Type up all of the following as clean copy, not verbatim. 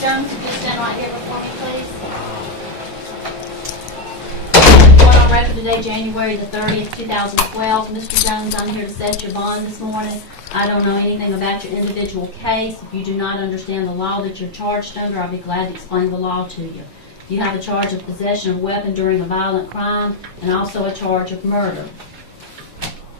Mr. Jones, could you stand right here before me, please? Court on record today, January the 30th, 2012. Mr. Jones, I'm here to set your bond this morning. I don't know anything about your individual case. If you do not understand the law that you're charged under, I'll be glad to explain the law to you. You have a charge of possession of a weapon during a violent crime and also a charge of murder.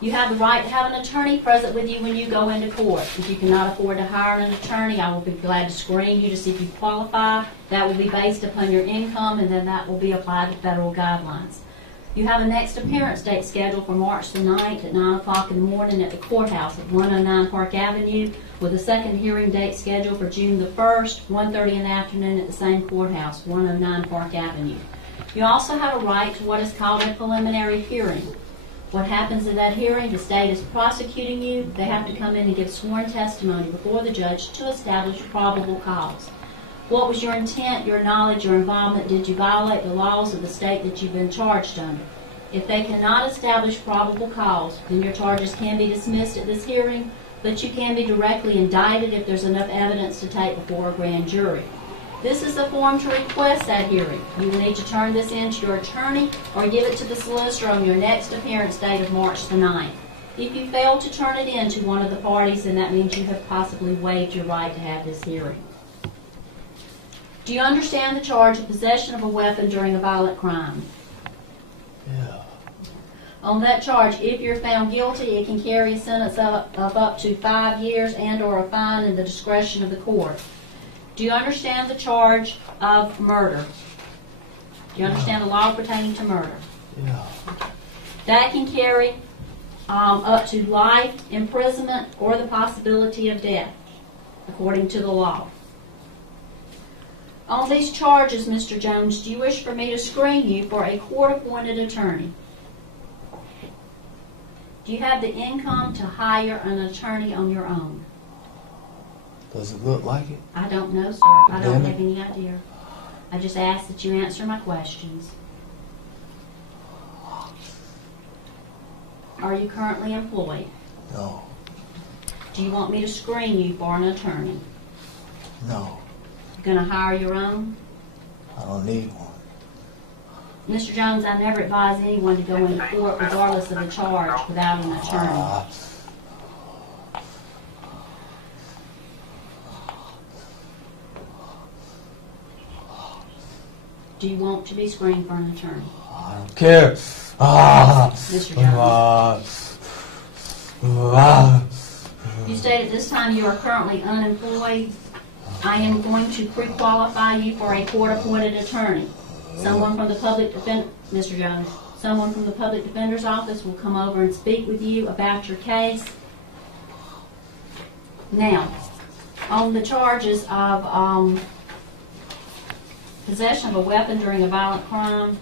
You have the right to have an attorney present with you when you go into court. If you cannot afford to hire an attorney, I will be glad to screen you to see if you qualify. That will be based upon your income, and then that will be applied to federal guidelines. You have a next appearance date scheduled for March the 9th at 9 o'clock in the morning at the courthouse at 109 Park Avenue, with a second hearing date scheduled for June the 1st, 1:30 in the afternoon at the same courthouse, 109 Park Avenue. You also have a right to what is called a preliminary hearing. What happens in that hearing, the state is prosecuting you. They have to come in and give sworn testimony before the judge to establish probable cause. What was your intent, your knowledge, your involvement? Did you violate the laws of the state that you've been charged under? If they cannot establish probable cause, then your charges can be dismissed at this hearing, but you can be directly indicted if there's enough evidence to take before a grand jury. This is a form to request that hearing. You will need to turn this in to your attorney or give it to the solicitor on your next appearance date of March the 9th. If you fail to turn it in to one of the parties, then that means you have possibly waived your right to have this hearing. Do you understand the charge of possession of a weapon during a violent crime? Yeah. On that charge, if you're found guilty, it can carry a sentence of up to 5 years and or a fine in the discretion of the court. Do you understand the charge of murder? Do you understand the law pertaining to murder? Yeah. That can carry up to life, imprisonment, or the possibility of death, according to the law. On these charges, Mr. Jones, do you wish for me to screen you for a court-appointed attorney? Do you have the income to hire an attorney on your own? Does it look like it? I don't know, sir. I don't have any idea. I just ask that you answer my questions. Are you currently employed? No. Do you want me to screen you for an attorney? No. You're going to hire your own? I don't need one. Mr. Jones, I never advise anyone to go into court regardless of the charge without an attorney. Do you want to be screened for an attorney? I don't care. Mr. Jones. You state at this time you are currently unemployed. I am going to pre-qualify you for a court-appointed attorney. Someone from the Mr. Jones, someone from the Public Defender's Office will come over and speak with you about your case. Now, on the charges of possession of a weapon during a violent crime,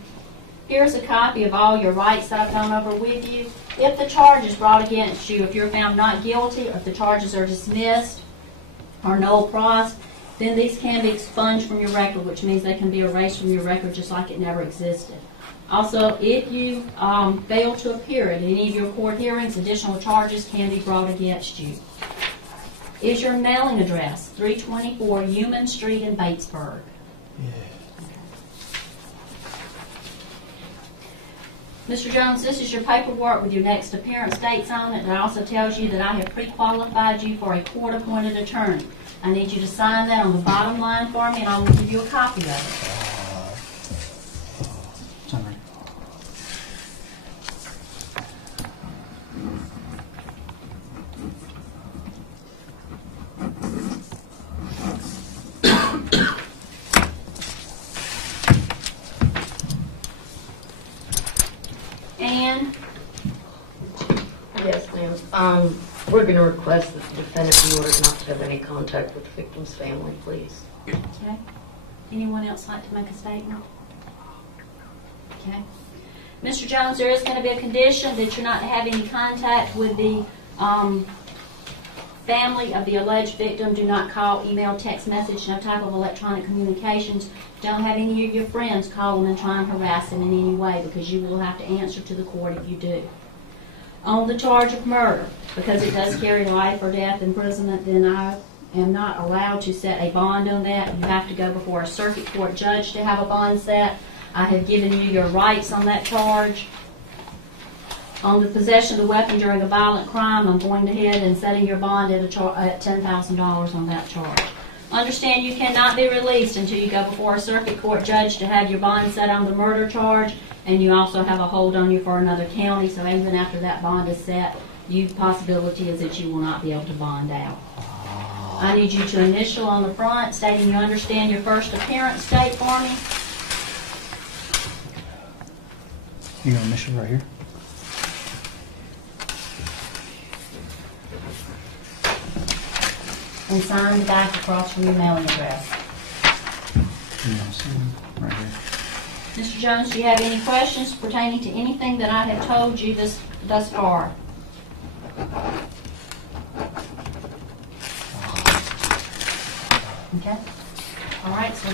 here's a copy of all your rights that I've gone over with you. If the charge is brought against you, if you're found not guilty, or if the charges are dismissed or no pros, then these can be expunged from your record, which means they can be erased from your record just like it never existed. Also, if you fail to appear at any of your court hearings, additional charges can be brought against you. Is your mailing address 324 Human Street in Batesburg? Yeah. Mr. Jones, this is your paperwork with your next appearance dates on it. It also tells you that I have pre-qualified you for a court-appointed attorney. I need you to sign that on the bottom line for me, and I will give you a copy of it. Ann? Yes, ma'am. We're going to request that the defendant be ordered not to have any contact with the victim's family, please. Okay. Anyone else like to make a statement? Okay. Mr. Jones, there is going to be a condition that you're not to have any contact with the family of the alleged victim. Do not call, email, text message, no type of electronic communications. Don't have any of your friends call them and try and harass them in any way, because you will have to answer to the court if you do. On the charge of murder, because it does carry life or death imprisonment, then I am not allowed to set a bond on that. You have to go before a circuit court judge to have a bond set. I have given you your rights on that charge. On the possession of the weapon during a violent crime, I'm going ahead and setting your bond at $10,000 on that charge. Understand you cannot be released until you go before a circuit court judge to have your bond set on the murder charge, and you also have a hold on you for another county, so even after that bond is set, the possibility is that you will not be able to bond out. I need you to initial on the front stating you understand your first appearance date for me. You gonna initial right here? And sign the back across from your mailing address. Yes, right here. Mr. Jones, do you have any questions pertaining to anything that I have told you thus far? Okay. All right, so